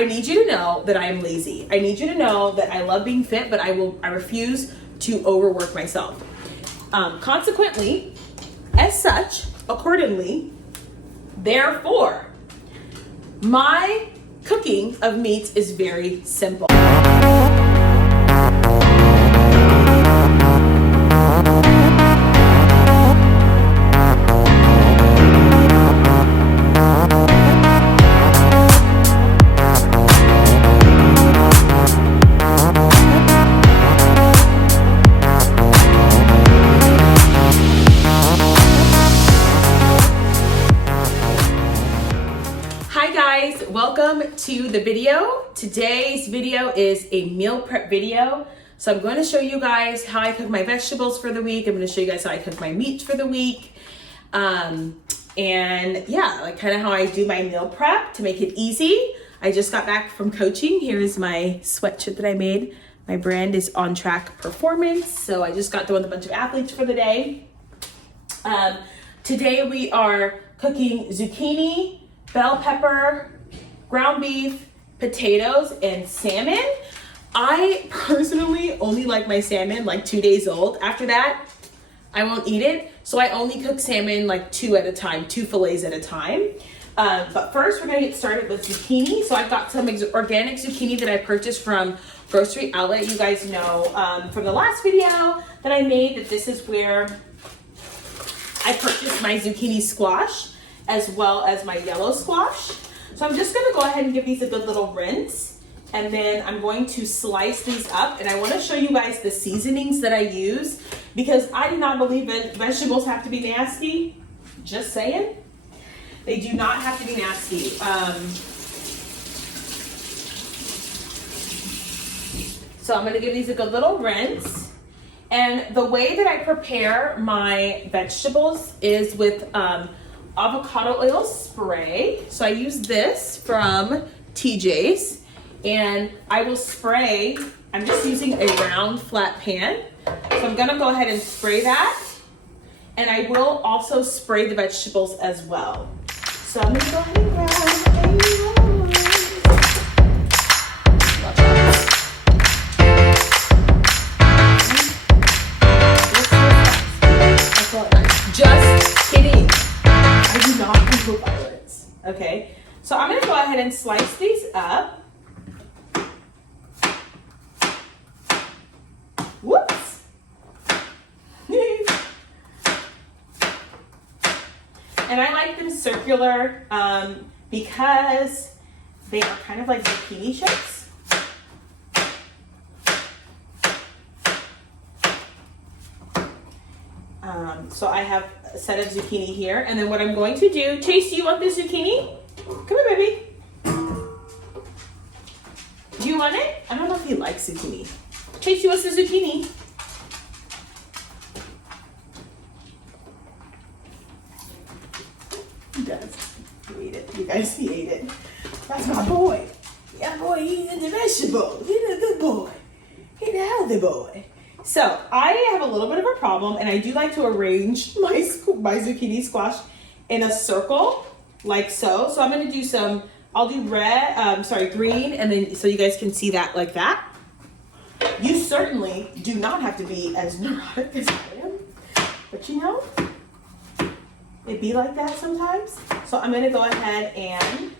I need you to know that I am lazy. I need you to know that I love being fit, but I refuse to overwork myself. Consequently, as such, accordingly, therefore, my cooking of meats is very simple. Welcome to the video. Today's video is a meal prep video. So I'm going to show you guys how I cook my vegetables for the week. I'm going to show you guys how I cook my meat for the week. And yeah, like kind of how I do my meal prep to make it easy. I just got back from coaching. Here's my sweatshirt that I made. My brand is On Track Performance. So I just got done with a bunch of athletes for the day. Today we are cooking zucchini, bell pepper, ground beef, potatoes, and salmon. I personally only like my salmon like 2 days old. After that, I won't eat it. So I only cook salmon like two fillets at a time. But first we're gonna get started with zucchini. So I've got some organic zucchini that I purchased from Grocery Outlet. You guys know from the last video that I made that this is where I purchased my zucchini squash as well as my yellow squash. So I'm just gonna go ahead and give these a good little rinse, and then I'm going to slice these up, and I wanna show you guys the seasonings that I use because I do not believe that vegetables have to be nasty. Just saying. They do not have to be nasty. So I'm gonna give these a good little rinse. And the way that I prepare my vegetables is with avocado oil spray. So I use this from TJ's, and I will spray, I'm just using a round flat pan. So I'm gonna go ahead and spray that. And I will also spray the vegetables as well. So I'm gonna go ahead and grab Just kidding. I do not control violence. Okay, so I'm gonna go ahead and slice these up. Whoops. And I like them circular because they are kind of like zucchini chips. So I have a set of zucchini here, and then what I'm going to do, Chase, do you want this zucchini? Come here, baby. Do you want it? I don't know if he likes zucchini. Chase, you want the zucchini? He does. He ate it. You guys, he ate it. That's my boy. Yeah, boy, he eating the vegetables. He's a good boy. He's a healthy boy. So I have a little bit of a problem, and I do like to arrange my zucchini squash in a circle like so. So I'm going to do some, I'll do green, and then so you guys can see that like that. You certainly do not have to be as neurotic as I am, but you know, it be like that sometimes. So I'm going to go ahead and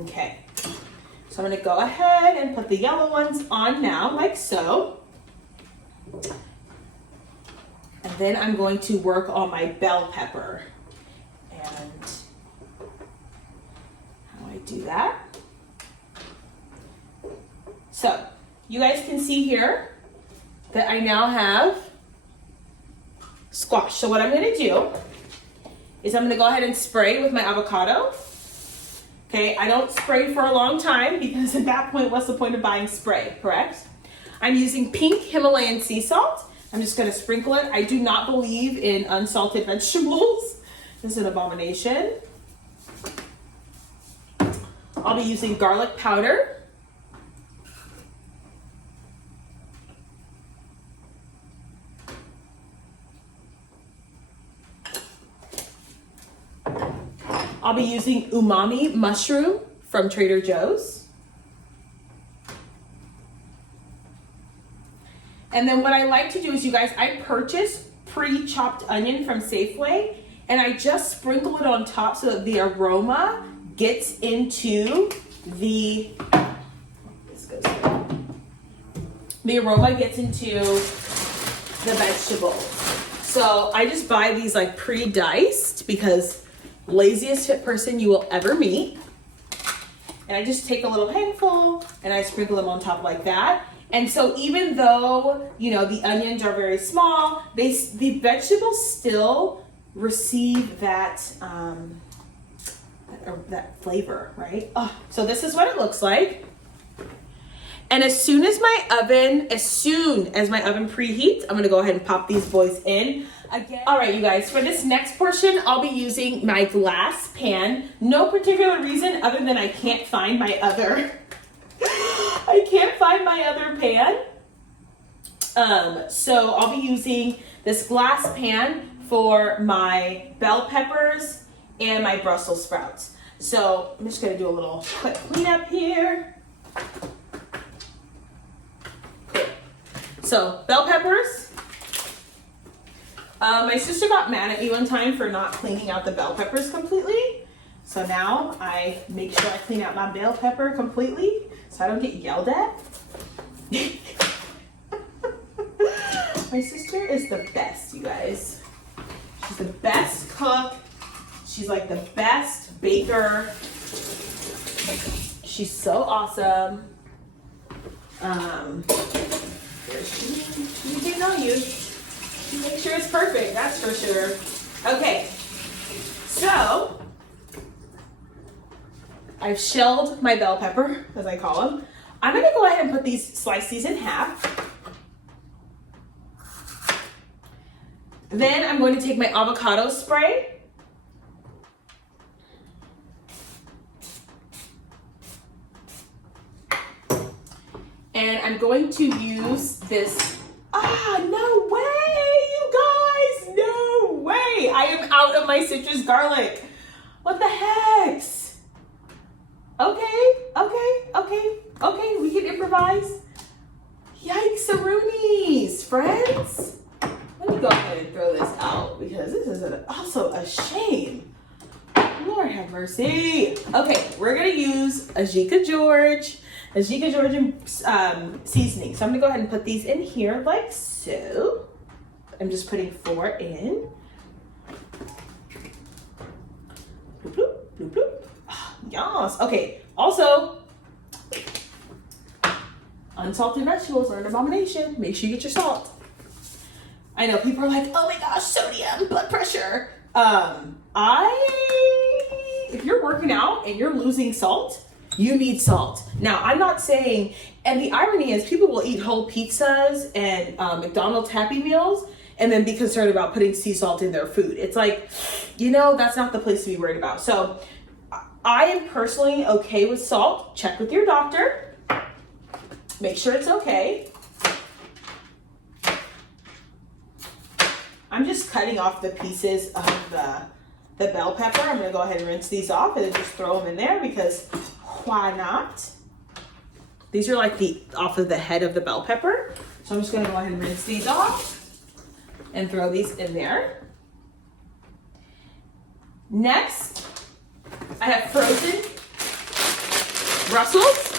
okay, so I'm going to go ahead and put the yellow ones on now, like so. And then I'm going to work on my bell pepper. And how do I do that? So you guys can see here that I now have squash. So what I'm going to do is I'm going to go ahead and spray with my avocado. Okay, I don't spray for a long time because at that point, what's the point of buying spray, correct? I'm using pink Himalayan sea salt. I'm just gonna sprinkle it. I do not believe in unsalted vegetables. This is an abomination. I'll be using garlic powder. I'll be using umami mushroom from Trader Joe's. And then what I like to do is, you guys, I purchase pre-chopped onion from Safeway, and I just sprinkle it on top so that the aroma gets into the the vegetables. So I just buy these like pre-diced, because laziest fit person you will ever meet. And I just take a little handful and I sprinkle them on top like that. And so even though, you know, the onions are very small, the vegetables still receive that that flavor, right? Oh, so this is what it looks like. And as soon as my oven preheats, I'm gonna go ahead and pop these boys in. Again. All right, you guys, for this next portion, I'll be using my glass pan. No particular reason other than I can't find my other pan. So I'll be using this glass pan for my bell peppers and my Brussels sprouts. So I'm just gonna do a little quick cleanup here. So bell peppers. My sister got mad at me one time for not cleaning out the bell peppers completely. So now I make sure I clean out my bell pepper completely so I don't get yelled at. My sister is the best, you guys. She's the best cook. She's like the best baker. She's so awesome. She didn't know you. She makes sure it's perfect, that's for sure. Okay, so I've shelled my bell pepper, as I call them. I'm gonna go ahead and slice these in half. Then I'm going to take my avocado spray. And I'm going to use this. No way, you guys, no way. I am out of my citrus garlic. What the heck? Okay, we can improvise. Yikes-a-roonies, friends. Let me go ahead and throw this out because this is also a shame. Lord have mercy. Okay, we're gonna use Ajika Georgian seasoning. So I'm gonna go ahead and put these in here like so. I'm just putting 4 in. Bloop, bloop, bloop, bloop. Yes. Okay. Also, unsalted vegetables are an abomination. Make sure you get your salt. I know people are like, oh my gosh, sodium, blood pressure. If you're working out and you're losing salt, you need salt. Now, I'm not saying, and the irony is people will eat whole pizzas and McDonald's Happy Meals and then be concerned about putting sea salt in their food. It's like, you know, that's not the place to be worried about. So I am personally okay with salt. Check with your doctor. Make sure it's okay. I'm just cutting off the pieces of the bell pepper. I'm gonna go ahead and rinse these off and then just throw them in there because why not? These are like off of the head of the bell pepper. So I'm just gonna go ahead and rinse these off and throw these in there. Next, I have frozen Brussels.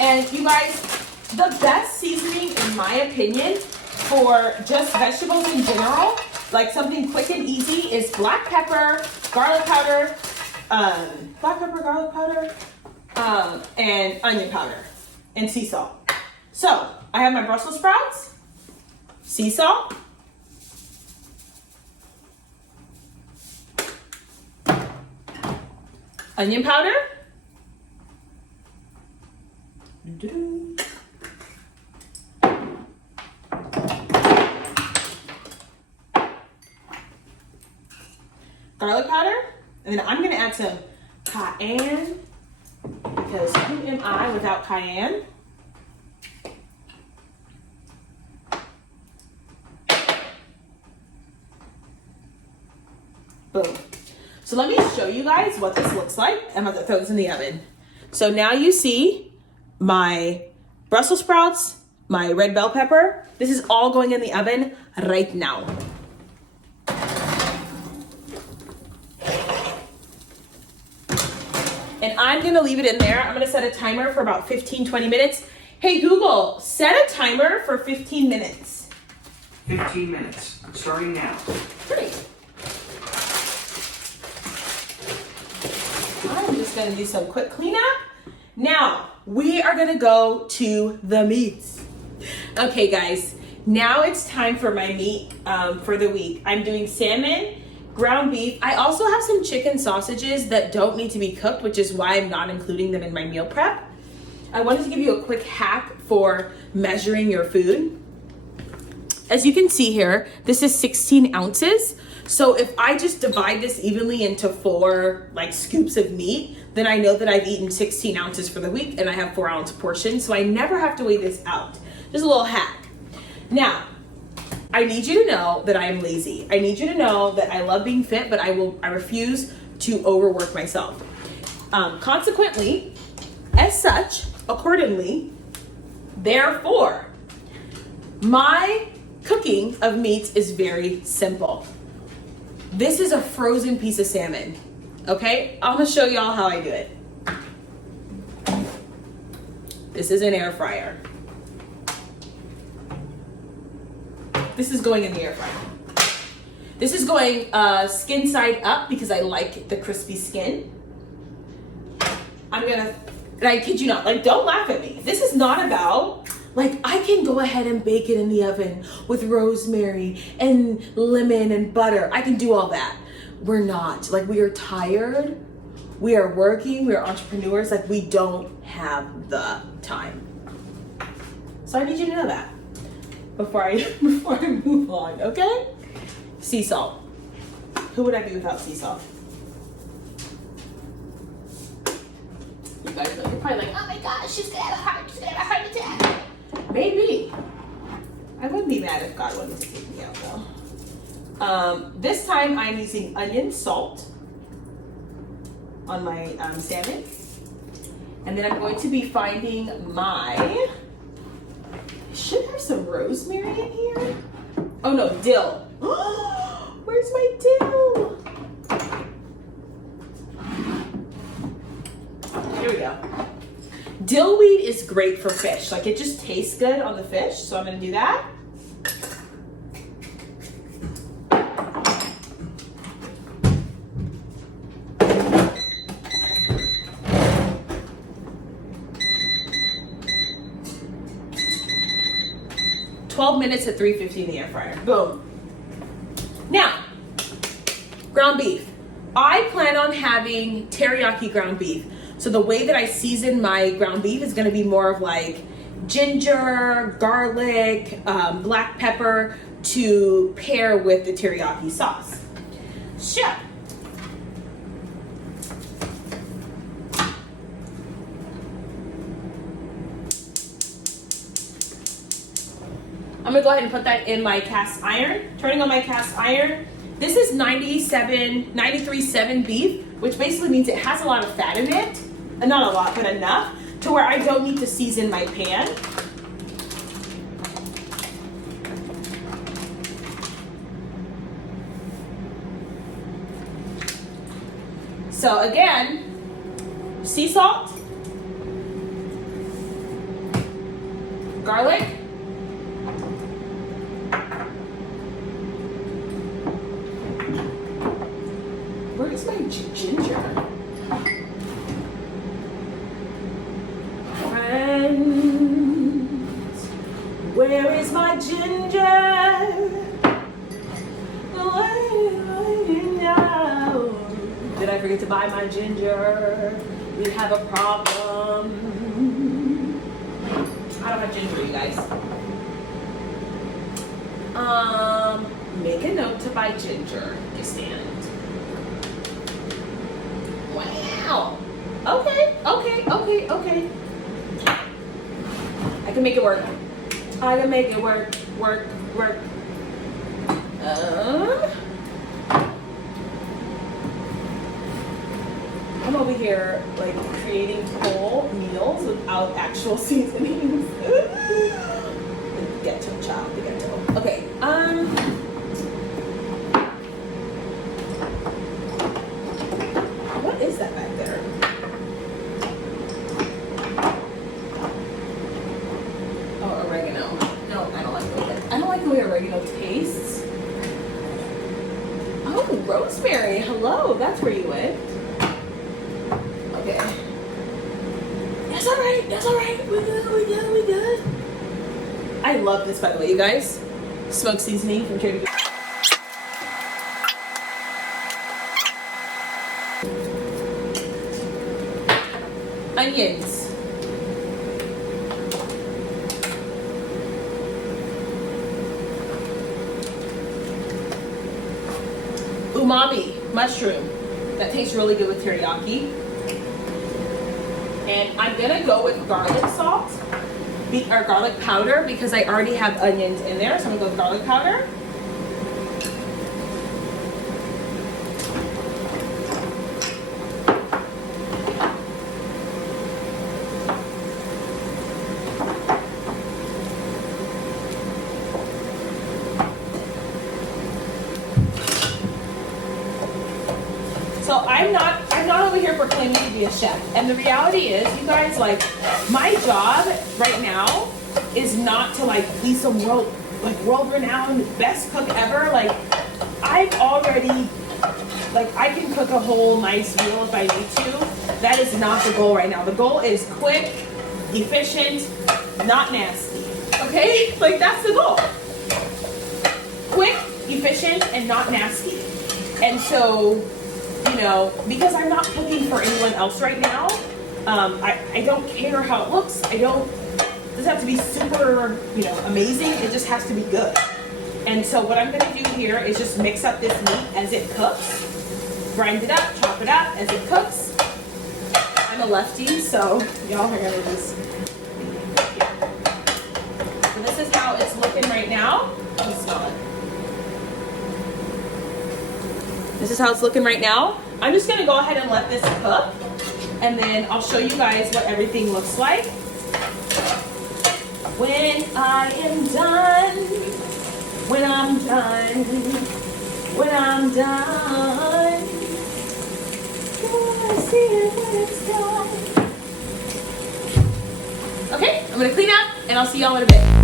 And you guys, the best seasoning, in my opinion, for just vegetables in general, like something quick and easy, is black pepper, garlic powder, and onion powder, and sea salt. So I have my Brussels sprouts, sea salt, onion powder, garlic powder, and then I'm going to add some cayenne because who am I without cayenne? Boom. So let me show you guys what this looks like. I'm about to throw this in the oven. So now you see my Brussels sprouts, my red bell pepper. This is all going in the oven right now. And I'm gonna leave it in there. I'm gonna set a timer for about 15-20 minutes. Hey Google, set a timer for 15 minutes. 15 minutes, starting now. Great. I'm just gonna do some quick cleanup. Now, we are gonna go to the meats. Okay guys, now it's time for my meat for the week. I'm doing salmon, ground beef. I also have some chicken sausages that don't need to be cooked, which is why I'm not including them in my meal prep. I wanted to give you a quick hack for measuring your food. As you can see here, this is 16 ounces. So if I just divide this evenly into 4 like scoops of meat, then I know that I've eaten 16 ounces for the week and I have 4-ounce portions. So I never have to weigh this out. Just a little hack. Now, I need you to know that I am lazy. I need you to know that I love being fit, but I refuse to overwork myself. Consequently, as such, accordingly, therefore, my cooking of meats is very simple. This is a frozen piece of salmon, okay? I'm gonna show y'all how I do it. This is an air fryer. This is going in the air fryer. This is going skin side up because I like the crispy skin. And I kid you not, like don't laugh at me. This is not about, like I can go ahead and bake it in the oven with rosemary and lemon and butter. I can do all that. We're not, like we are tired. We are working, we are entrepreneurs, like we don't have the time. So I need you to know that before I move on, okay? Sea salt. Who would I be without sea salt? You guys are probably like, oh my gosh, she's gonna have a heart attack. Maybe. I wouldn't be mad if God wanted to take me out though. This time I'm using onion salt on my salmon. And then I'm going to be finding my, should have some rosemary in here. Oh no, dill. Where's my dill? Here we go. Dill weed is great for fish. Like it just tastes good on the fish. So I'm gonna do that. Minutes at 350 in the air fryer. Boom. Now, ground beef. I plan on having teriyaki ground beef. So the way that I season my ground beef is going to be more of like ginger, garlic, black pepper to pair with the teriyaki sauce. So, I'm gonna go ahead and put that in my cast iron. Turning on my cast iron. This is 93.7 beef, which basically means it has a lot of fat in it. And not a lot, but enough to where I don't need to season my pan. So again, sea salt, garlic, where's my ginger? Friends, where is my ginger? Did I forget to buy my ginger? We have a problem. I don't have ginger, you guys. Make a note to buy ginger. You stand. Wow. Okay. I can make it work. I can make it work. I'm over here like creating whole meals without actual seasonings. The ghetto child, the ghetto. Okay, what is that back there? Oh, oregano. No, I don't like the way I don't like the way oregano tastes. Oh, rosemary. Hello, that's where you went. Okay. That's all right. That's all right. We good. We good. We good. I love this, by the way, you guys. Smoked seasoning from Trader Joe's. Onions. Umami mushroom. That tastes really good with teriyaki. And I'm gonna go with garlic salt or garlic powder because I already have onions in there. So I'm gonna go with garlic powder. So I'm not over here proclaiming to be a chef. And the reality is, you guys, like, my job right now is not to like be some world-renowned best cook ever. Like, I've already, like, I can cook a whole nice meal if I need to. That is not the goal right now. The goal is quick, efficient, not nasty. Okay? Like, that's the goal. Quick, efficient, and not nasty. And so, you know, because I'm not cooking for anyone else right now, I don't care how it looks. It doesn't have to be super, you know, amazing. It just has to be good. And so what I'm gonna do here is just mix up this meat as it cooks. Grind it up, chop it up as it cooks. I'm a lefty, so y'all are gonna just, so this is how it's looking right now. Let me smell it. This is how it's looking right now. I'm just gonna go ahead and let this cook, and then I'll show you guys what everything looks like when I am done. When I'm done. When I'm done. Oh, I see it when it's done. Okay, I'm gonna clean up, and I'll see y'all in a bit.